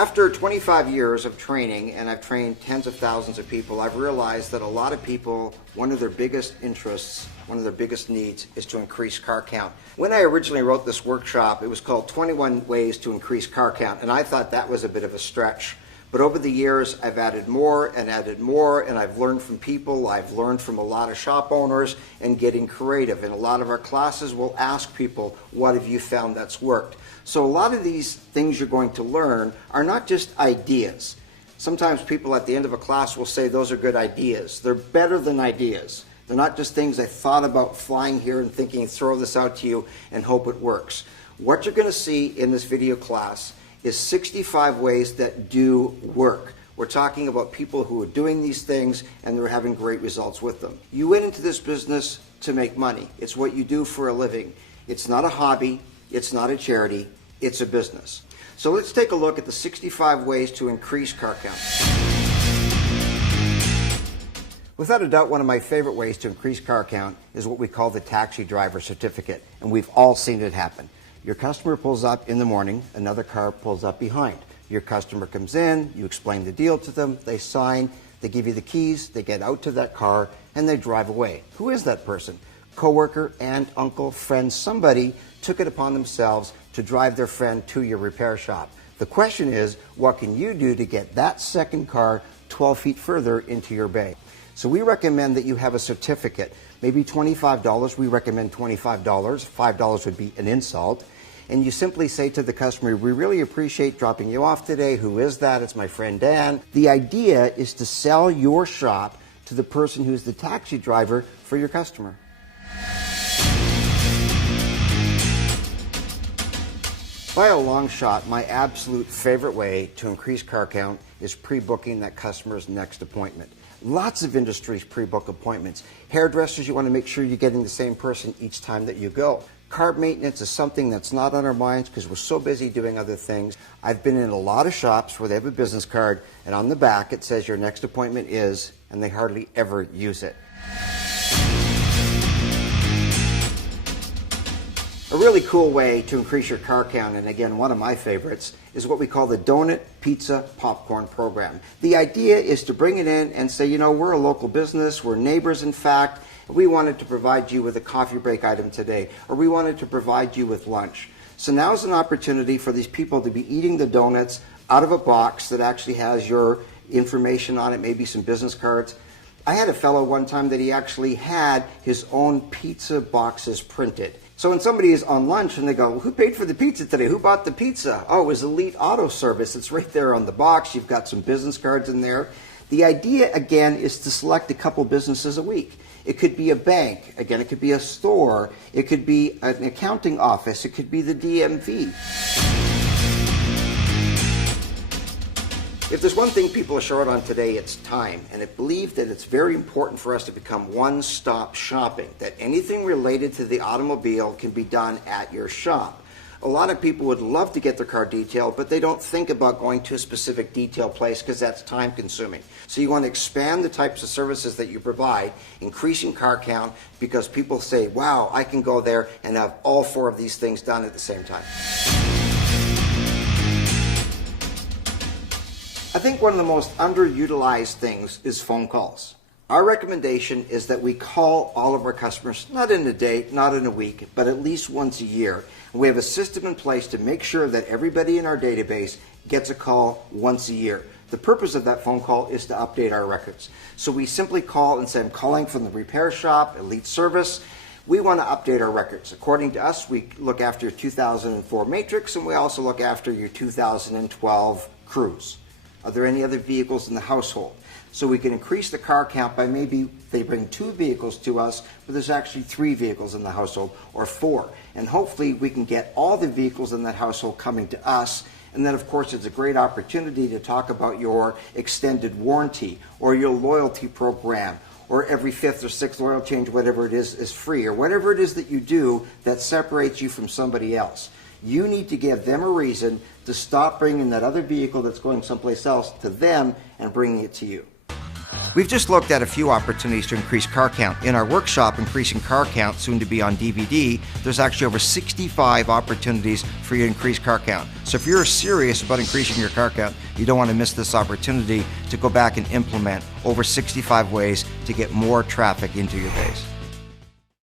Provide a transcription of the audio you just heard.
After 25 years of training, and I've trained tens of thousands of people, I've realized that a lot of people, one of their biggest interests, one of their biggest needs is to increase car count. When I originally wrote this workshop, it was called 21 Ways to Increase Car Count, and I thought that was a bit of a stretch. But over the years, I've added more, and I've learned from people. I've learned from a lot of shop owners and getting creative. In a lot of our classes, we'll ask people, what have you found that's worked? So a lot of these things you're going to learn are not just ideas. Sometimes people at the end of a class will say those are good ideas. They're better than ideas. They're not just things I thought about flying here and thinking, throw this out to you and hope it works. What you're going to see in this video class is 65 ways that do work. We're talking about people who are doing these things and they're having great results with them. You went into this business to make money. It's what you do for a living. It's not a hobby. It's not a charity. It's a business. So let's take a look at the 65 ways to increase car count. Without a doubt, one of my favorite ways to increase car count is what we call the taxi driver certificate, and we've all seen it happen. Your customer pulls up in the morning, another car pulls up behind. Your customer comes in, you explain the deal to them, they sign, they give you the keys, they get out to that car, and they drive away. Who is that person? Coworker, aunt, uncle, friend, somebody took it upon themselves to drive their friend to your repair shop. The question is, what can you do to get that second car 12 feet further into your bay? So we recommend that you have a certificate, maybe $25. We recommend $25. $5 would be an insult. And you simply say to the customer, we really appreciate dropping you off today. Who is that? It's my friend Dan. The idea is to sell your shop to the person who's the taxi driver for your customer. By a long shot, my absolute favorite way to increase car count is pre-booking that customer's next appointment. Lots of industries pre-book appointments. Hairdressers, you want to make sure you're getting the same person each time that you go. Car maintenance is something that's not on our minds because we're so busy doing other things. I've been in a lot of shops where they have a business card and on the back it says your next appointment is, and they hardly ever use it. A really cool way to increase your car count, and again, one of my favorites, is what we call the Donut, Pizza, Popcorn program. The idea is to bring it in and say, you know, we're a local business, we're neighbors in fact, we wanted to provide you with a coffee break item today, or we wanted to provide you with lunch. So now's an opportunity for these people to be eating the donuts out of a box that actually has your information on it, maybe some business cards. I had a fellow one time that he actually had his own pizza boxes printed. So when somebody is on lunch and they go, who paid for the pizza today? Who bought the pizza? Oh, it was Elite Auto Service. It's right there on the box. You've got some business cards in there. The idea, again, is to select a couple businesses a week. It could be a bank. Again, it could be a store. It could be an accounting office. It could be the DMV. If there's one thing people are short on today, it's time. And I believe that it's very important for us to become one-stop shopping, that anything related to the automobile can be done at your shop. A lot of people would love to get their car detailed, but they don't think about going to a specific detail place because that's time consuming. So you want to expand the types of services that you provide, increasing car count, because people say, wow, I can go there and have all four of these things done at the same time. I think one of the most underutilized things is phone calls. Our recommendation is that we call all of our customers, not in a day, not in a week, but at least once a year. And we have a system in place to make sure that everybody in our database gets a call once a year. The purpose of that phone call is to update our records. So we simply call and say, I'm calling from the repair shop, Elite Service. We want to update our records. According to us, we look after your 2004 Matrix, and we also look after your 2012 Cruise. Are there any other vehicles in the household? So we can increase the car count by maybe they bring 2 vehicles to us, but there's actually 3 vehicles in the household, or 4. And hopefully we can get all the vehicles in that household coming to us. And then, of course, it's a great opportunity to talk about your extended warranty or your loyalty program, or every 5th or 6th oil change, whatever it is free, or whatever it is that you do that separates you from somebody else. You need to give them a reason to stop bringing that other vehicle that's going someplace else to them and bringing it to you. We've just looked at a few opportunities to increase car count. In our workshop, Increasing Car Count, soon to be on DVD, there's actually over 65 opportunities for you to increase car count. So if you're serious about increasing your car count, you don't want to miss this opportunity to go back and implement over 65 ways to get more traffic into your base.